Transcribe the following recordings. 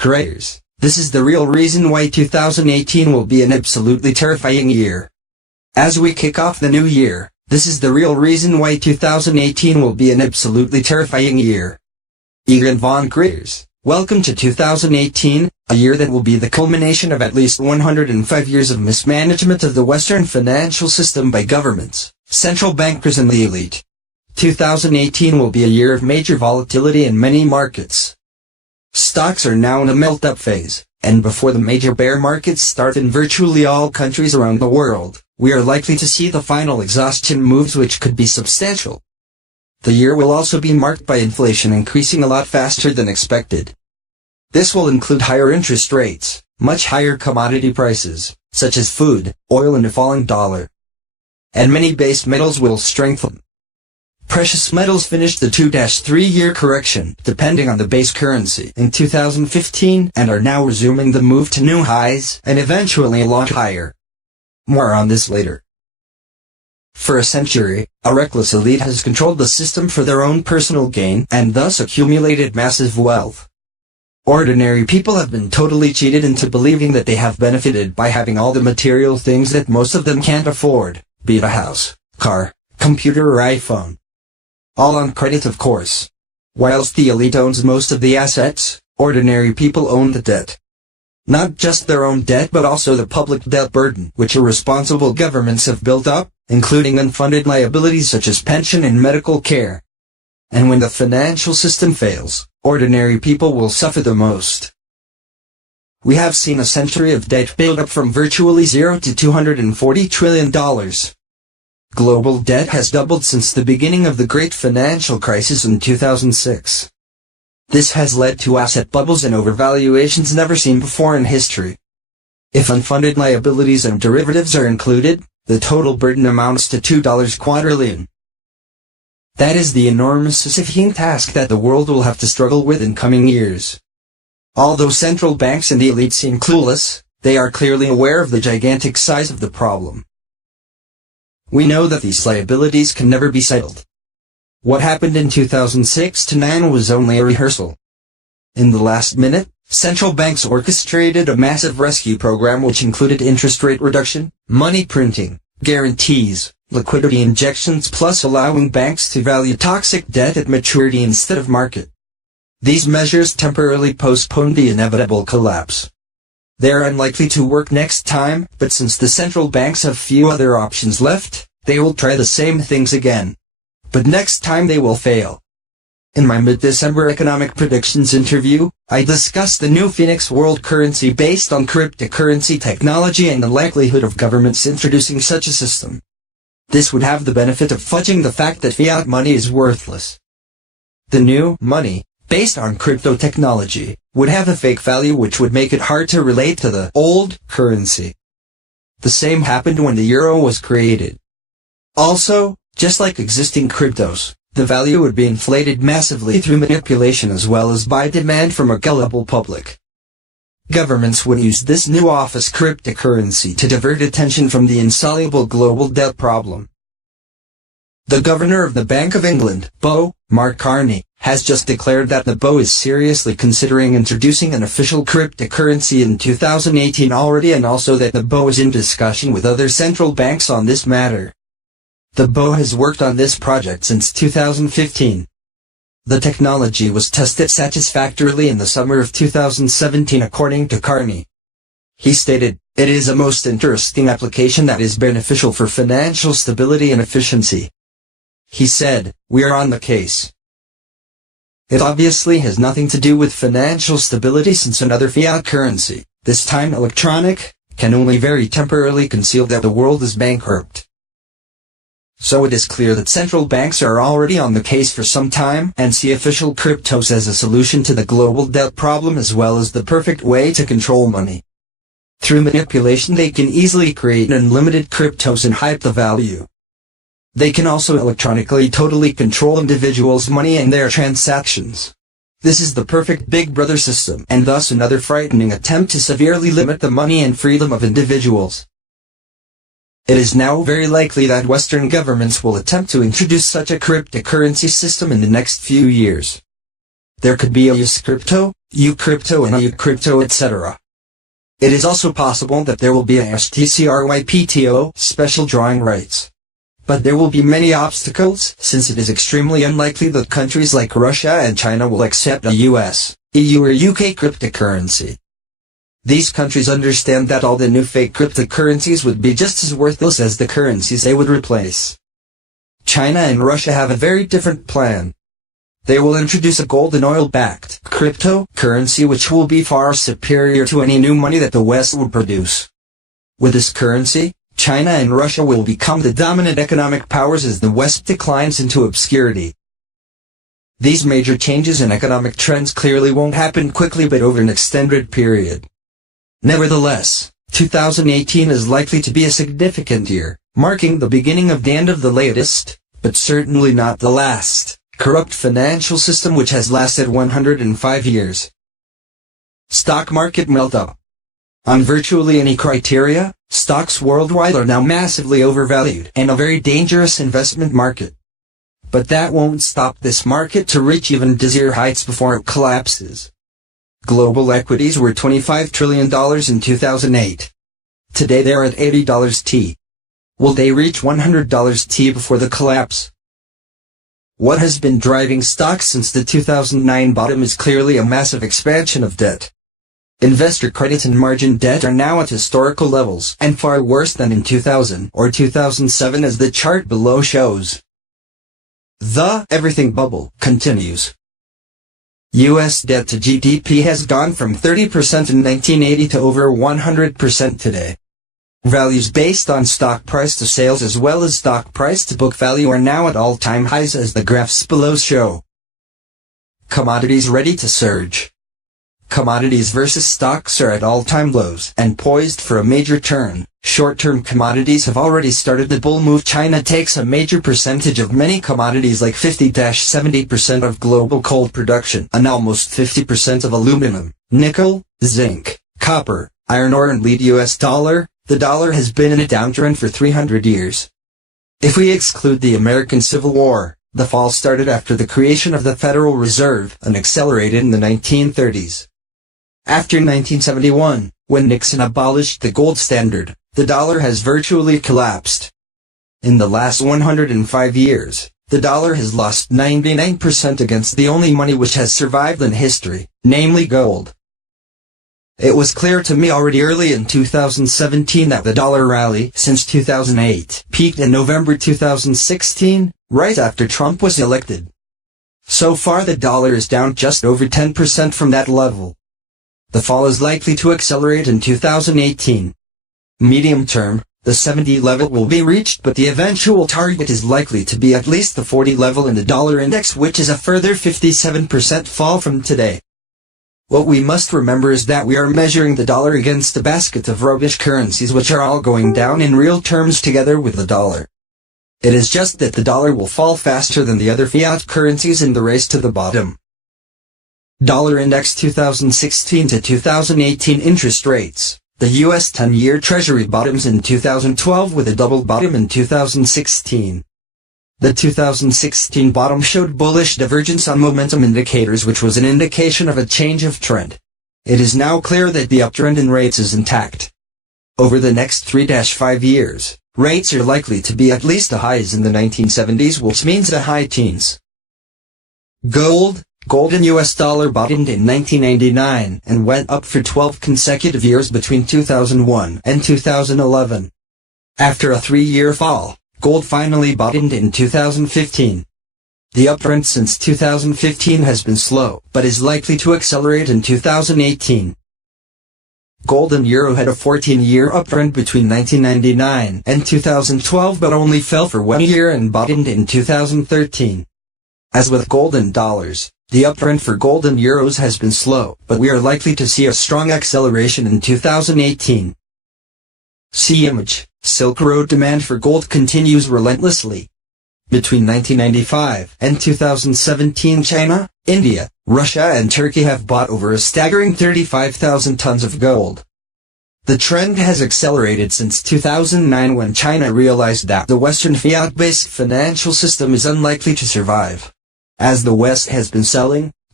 Greyerz, this is the real reason why 2018 will be an absolutely terrifying year. As we kick off the new year, this is the real reason why 2018 will be an absolutely terrifying year. Egan von Greyerz, welcome to 2018, a year that will be the culmination of at least 105 years of mismanagement of the Western financial system by governments, central bankers and the elite. 2018 will be a year of major volatility in many markets. Stocks are now in a melt-up phase, and before the major bear markets start in virtually all countries around the world, we are likely to see the final exhaustion moves which could be substantial. The year will also be marked by inflation increasing a lot faster than expected. This will include higher interest rates, much higher commodity prices, such as food, oil and a falling dollar. And many base metals will strengthen. Precious metals finished the 2-3-year correction, depending on the base currency, in 2015 and are now resuming the move to new highs and eventually a lot higher. More on this later. For a century, a reckless elite has controlled the system for their own personal gain and thus accumulated massive wealth. Ordinary people have been totally cheated into believing that they have benefited by having all the material things that most of them can't afford, be it a house, car, computer or iPhone. All on credit, of course. Whilst the elite owns most of the assets, ordinary people own the debt. Not just their own debt but also the public debt burden which irresponsible governments have built up, including unfunded liabilities such as pension and medical care. And when the financial system fails, ordinary people will suffer the most. We have seen a century of debt build-up from virtually zero to $240 trillion. Global debt has doubled since the beginning of the Great Financial Crisis in 2006. This has led to asset bubbles and overvaluations never seen before in history. If unfunded liabilities and derivatives are included, the total burden amounts to $2 quadrillion. That is the enormous Sisyphean task that the world will have to struggle with in coming years. Although central banks and the elite seem clueless, they are clearly aware of the gigantic size of the problem. We know that these liabilities can never be settled. What happened in 2006-9 was only a rehearsal. In the last minute, central banks orchestrated a massive rescue program which included interest rate reduction, money printing, guarantees, liquidity injections plus allowing banks to value toxic debt at maturity instead of market. These measures temporarily postponed the inevitable collapse. They are unlikely to work next time, but since the central banks have few other options left, they will try the same things again. But next time they will fail. In my mid-December economic predictions interview, I discussed the new Phoenix world currency based on cryptocurrency technology and the likelihood of governments introducing such a system. This would have the benefit of fudging the fact that fiat money is worthless. The new money, based on crypto technology, would have a fake value which would make it hard to relate to the old currency. The same happened when the euro was created. Also, just like existing cryptos, the value would be inflated massively through manipulation as well as by demand from a gullible public. Governments would use this new office cryptocurrency to divert attention from the insoluble global debt problem. The Governor of the Bank of England, BO, Mark Carney, has just declared that the BO is seriously considering introducing an official cryptocurrency in 2018 already and also that the BO is in discussion with other central banks on this matter. The BO has worked on this project since 2015. The technology was tested satisfactorily in the summer of 2017 according to Carney. He stated, "It is a most interesting application that is beneficial for financial stability and efficiency." He said, "We are on the case." It obviously has nothing to do with financial stability since another fiat currency, this time electronic, can only very temporarily conceal that the world is bankrupt. So it is clear that central banks are already on the case for some time and see official cryptos as a solution to the global debt problem as well as the perfect way to control money. Through manipulation they can easily create unlimited cryptos and hype the value. They can also electronically totally control individuals' money and their transactions. This is the perfect Big Brother system and thus another frightening attempt to severely limit the money and freedom of individuals. It is now very likely that Western governments will attempt to introduce such a cryptocurrency system in the next few years. There could be a US crypto, U crypto and a U crypto, etc. It is also possible that there will be a STCRYPTO, special drawing rights. But there will be many obstacles, since it is extremely unlikely that countries like Russia and China will accept a US, EU or UK cryptocurrency. These countries understand that all the new fake cryptocurrencies would be just as worthless as the currencies they would replace. China and Russia have a very different plan. They will introduce a gold and oil-backed cryptocurrency which will be far superior to any new money that the West would produce. With this currency, China and Russia will become the dominant economic powers as the West declines into obscurity. These major changes in economic trends clearly won't happen quickly but over an extended period. Nevertheless, 2018 is likely to be a significant year, marking the beginning of the end of the latest, but certainly not the last, corrupt financial system which has lasted 105 years. Stock market melt-up. On virtually any criteria, stocks worldwide are now massively overvalued and a very dangerous investment market. But that won't stop this market to reach even dizzier heights before it collapses. Global equities were $25 trillion in 2008. Today they're at $80 T. Will they reach $100 T before the collapse? What has been driving stocks since the 2009 bottom is clearly a massive expansion of debt. Investor credit and margin debt are now at historical levels and far worse than in 2000 or 2007 as the chart below shows. The everything bubble continues. U.S. debt to GDP has gone from 30% in 1980 to over 100% today. Values based on stock price to sales as well as stock price to book value are now at all-time highs as the graphs below show. Commodities ready to surge. Commodities versus stocks are at all-time lows and poised for a major turn. Short-term commodities have already started the bull move. China takes a major percentage of many commodities like 50-70% of global coal production and almost 50% of aluminum, nickel, zinc, copper, iron ore and lead. US dollar. The dollar has been in a downtrend for 300 years. If we exclude the American Civil War, the fall started after the creation of the Federal Reserve and accelerated in the 1930s. After 1971, when Nixon abolished the gold standard, the dollar has virtually collapsed. In the last 105 years, the dollar has lost 99% against the only money which has survived in history, namely gold. It was clear to me already early in 2017 that the dollar rally since 2008 peaked in November 2016, right after Trump was elected. So far the dollar is down just over 10% from that level. The fall is likely to accelerate in 2018. Medium term, the 70 level will be reached but the eventual target is likely to be at least the 40 level in the dollar index, which is a further 57% fall from today. What we must remember is that we are measuring the dollar against a basket of rubbish currencies which are all going down in real terms together with the dollar. It is just that the dollar will fall faster than the other fiat currencies in the race to the bottom. Dollar Index 2016 to 2018 interest rates. The U.S. 10-year Treasury bottoms in 2012 with a double bottom in 2016. The 2016 bottom showed bullish divergence on momentum indicators, which was an indication of a change of trend. It is now clear that the uptrend in rates is intact. Over the next 3-5 years, rates are likely to be at least the highs in the 1970s, which means the high teens. Gold in US dollar bottomed in 1999 and went up for 12 consecutive years between 2001 and 2011. After a 3-year fall, gold finally bottomed in 2015. The uptrend since 2015 has been slow, but is likely to accelerate in 2018. Gold and euro had a 14-year uptrend between 1999 and 2012 but only fell for 1 year and bottomed in 2013. As with gold and dollars, the uptrend for gold and euros has been slow, but we are likely to see a strong acceleration in 2018. See image. Silk Road demand for gold continues relentlessly. Between 1995 and 2017, China, India, Russia and Turkey have bought over a staggering 35,000 tons of gold. The trend has accelerated since 2009 when China realized that the Western fiat-based financial system is unlikely to survive. As the West has been selling,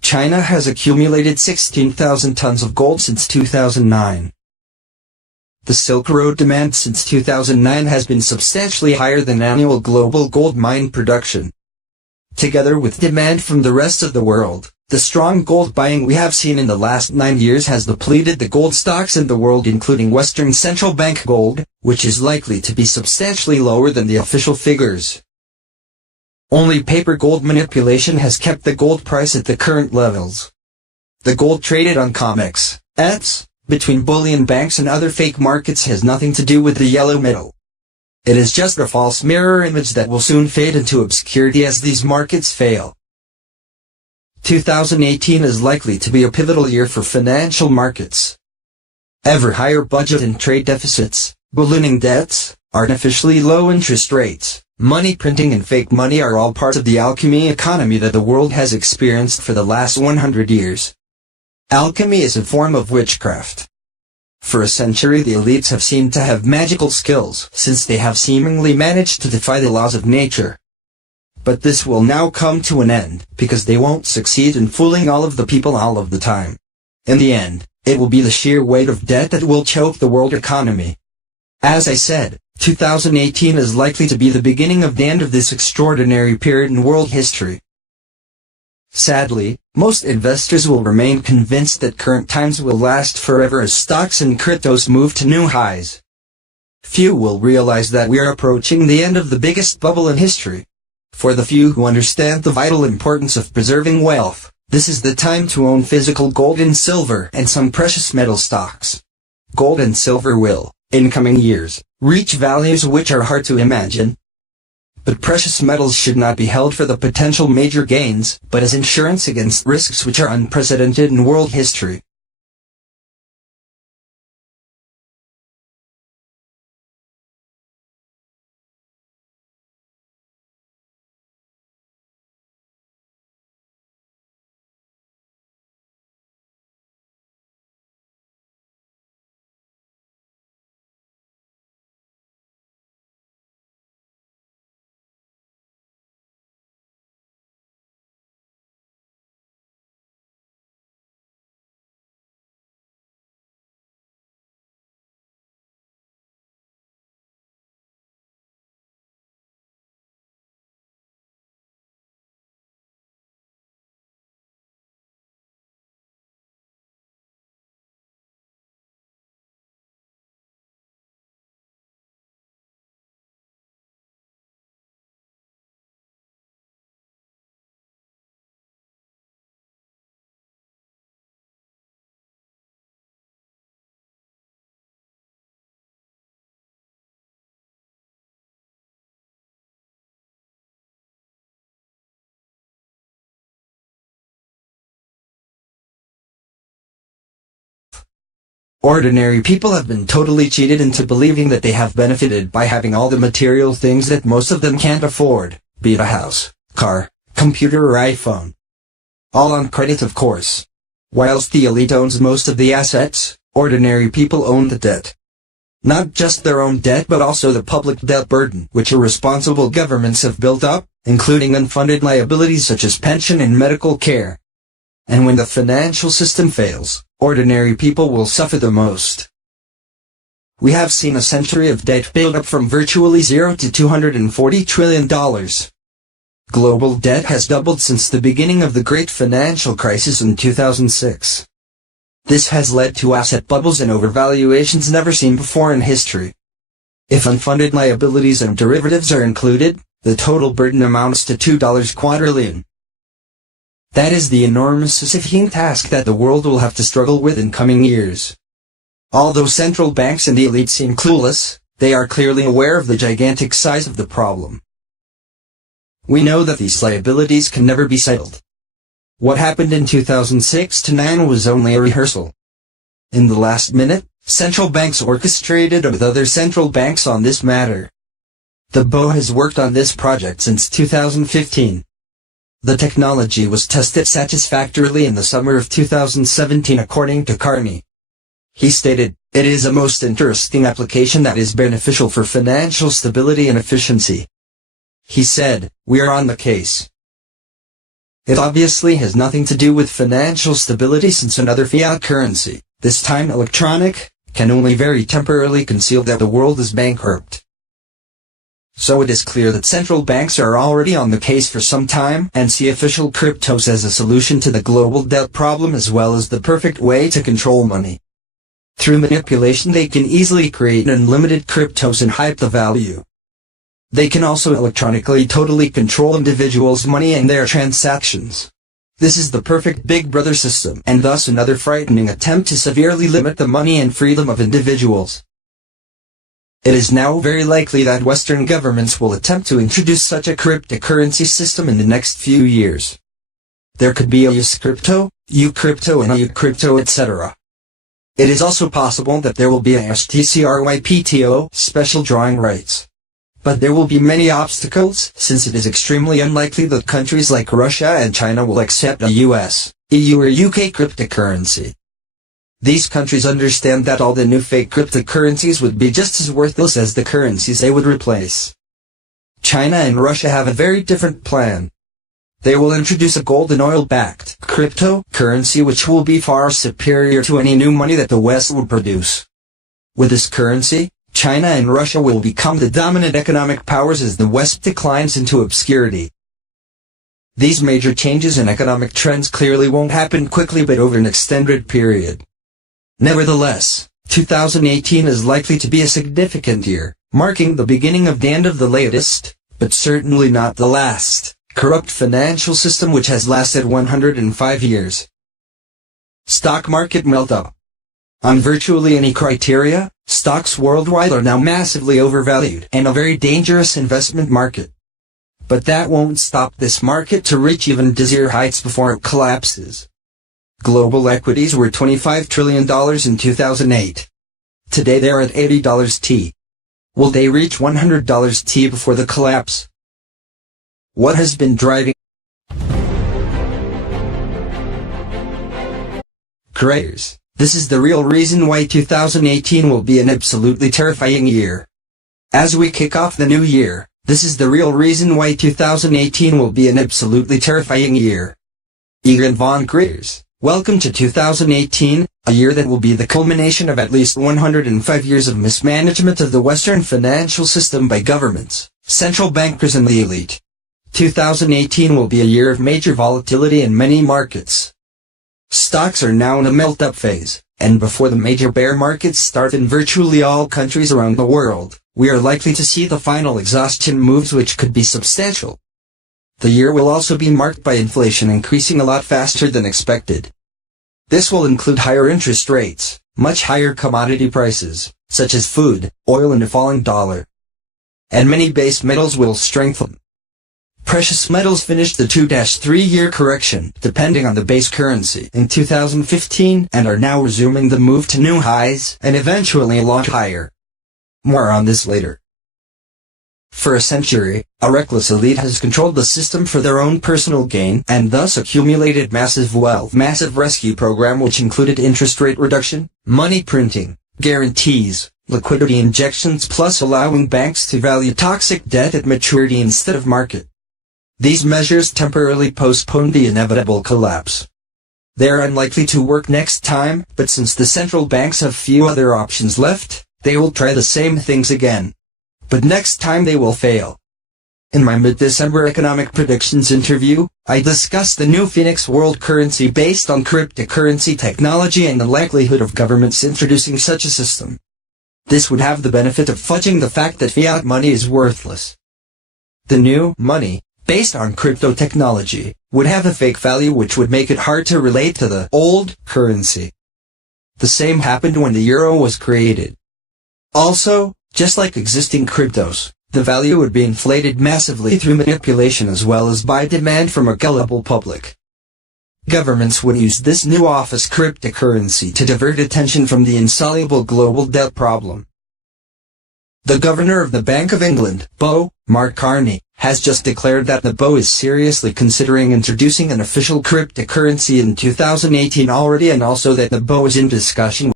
China has accumulated 16,000 tons of gold since 2009. The Silk Road demand since 2009 has been substantially higher than annual global gold mine production. Together with demand from the rest of the world, the strong gold buying we have seen in the last 9 years has depleted the gold stocks in the world, including Western central bank gold, which is likely to be substantially lower than the official figures. Only paper gold manipulation has kept the gold price at the current levels. The gold traded on COMEX, ETS, between bullion banks and other fake markets has nothing to do with the yellow metal. It is just a false mirror image that will soon fade into obscurity as these markets fail. 2018 is likely to be a pivotal year for financial markets. Ever higher budget and trade deficits, ballooning debts, artificially low interest rates, money printing and fake money are all parts of the alchemy economy that the world has experienced for the last 100 years. Alchemy is a form of witchcraft. For a century the elites have seemed to have magical skills, since they have seemingly managed to defy the laws of nature. But this will now come to an end, because they won't succeed in fooling all of the people all of the time. In the end, it will be the sheer weight of debt that will choke the world economy. As I said, 2018 is likely to be the beginning of the end of this extraordinary period in world history. Sadly, most investors will remain convinced that current times will last forever as stocks and cryptos move to new highs. Few will realize that we are approaching the end of the biggest bubble in history. For the few who understand the vital importance of preserving wealth, this is the time to own physical gold and silver and some precious metal stocks. Gold and silver will, in coming years, reach values which are hard to imagine. But precious metals should not be held for the potential major gains, but as insurance against risks which are unprecedented in world history. Ordinary people have been totally cheated into believing that they have benefited by having all the material things that most of them can't afford, be it a house, car, computer or iPhone. All on credit, of course. Whilst the elite owns most of the assets, ordinary people own the debt. Not just their own debt but also the public debt burden which irresponsible governments have built up, including unfunded liabilities such as pension and medical care. And when the financial system fails, ordinary people will suffer the most. We have seen a century of debt build up from virtually zero to $240 trillion. Global debt has doubled since the beginning of the great financial crisis in 2006. This has led to asset bubbles and overvaluations never seen before in history. If unfunded liabilities and derivatives are included, the total burden amounts to $2 quadrillion. That is the enormous Sisyphean task that the world will have to struggle with in coming years. Although central banks and the elite seem clueless, they are clearly aware of the gigantic size of the problem. We know that these liabilities can never be settled. What happened in 2006 to 2009 was only a rehearsal. In the last minute, central banks orchestrated with other central banks on this matter. The BO has worked on this project since 2015. The technology was tested satisfactorily in the summer of 2017 according to Carney. He stated, "It is a most interesting application that is beneficial for financial stability and efficiency." He said, "We are on the case." It obviously has nothing to do with financial stability, since another fiat currency, this time electronic, can only very temporarily conceal that the world is bankrupt. So it is clear that central banks are already on the case for some time and see official cryptos as a solution to the global debt problem, as well as the perfect way to control money. Through manipulation, they can easily create unlimited cryptos and hype the value. They can also electronically totally control individuals' money and their transactions. This is the perfect Big Brother system, and thus another frightening attempt to severely limit the money and freedom of individuals. It is now very likely that Western governments will attempt to introduce such a cryptocurrency system in the next few years. There could be a US crypto, U crypto, and a U crypto, etc. It is also possible that there will be a STCRYPTO, special drawing rights. But there will be many obstacles, since it is extremely unlikely that countries like Russia and China will accept a US, EU, or UK cryptocurrency. These countries understand that all the new fake cryptocurrencies would be just as worthless as the currencies they would replace. China and Russia have a very different plan. They will introduce a gold and oil-backed cryptocurrency which will be far superior to any new money that the West would produce. With this currency, China and Russia will become the dominant economic powers as the West declines into obscurity. These major changes in economic trends clearly won't happen quickly but over an extended period. Nevertheless, 2018 is likely to be a significant year, marking the beginning of the end of the latest, but certainly not the last, corrupt financial system which has lasted 105 years. Stock market melt-up. On virtually any criteria, stocks worldwide are now massively overvalued and a very dangerous investment market. But that won't stop this market to reach even dizzier heights before it collapses. Global equities were $25 trillion in 2008. Today they're at $80 T. Will they reach $100 T before the collapse? What has been driving Greyerz? This is the real reason why 2018 will be an absolutely terrifying year. As we kick off the new year, this is the real reason why 2018 will be an absolutely terrifying year. Egan von Greyerz. Welcome to 2018, a year that will be the culmination of at least 105 years of mismanagement of the Western financial system by governments, central bankers and the elite. 2018 will be a year of major volatility in many markets. Stocks are now in a melt-up phase, and before the major bear markets start in virtually all countries around the world, we are likely to see the final exhaustion moves which could be substantial. The year will also be marked by inflation increasing a lot faster than expected. This will include higher interest rates, much higher commodity prices, such as food, oil and a falling dollar. And many base metals will strengthen. Precious metals finished the 2-3-year correction, depending on the base currency, in 2015 and are now resuming the move to new highs and eventually a lot higher. More on this later. For a century, a reckless elite has controlled the system for their own personal gain and thus accumulated massive wealth. Massive rescue program which included interest rate reduction, money printing, guarantees, liquidity injections plus allowing banks to value toxic debt at maturity instead of market. These measures temporarily postponed the inevitable collapse. They are unlikely to work next time, but since the central banks have few other options left, they will try the same things again. But next time they will fail. In my mid-December economic predictions interview, I discussed the new Phoenix world currency based on cryptocurrency technology and the likelihood of governments introducing such a system. This would have the benefit of fudging the fact that fiat money is worthless. The new money, based on crypto technology, would have a fake value which would make it hard to relate to the old currency. The same happened when the euro was created. Also, just like existing cryptos, the value would be inflated massively through manipulation as well as by demand from a gullible public. Governments would use this new office cryptocurrency to divert attention from the insoluble global debt problem. The Governor of the Bank of England, Mark Carney, has just declared that the BO is seriously considering introducing an official cryptocurrency in 2018 already, and also that the BO is in discussion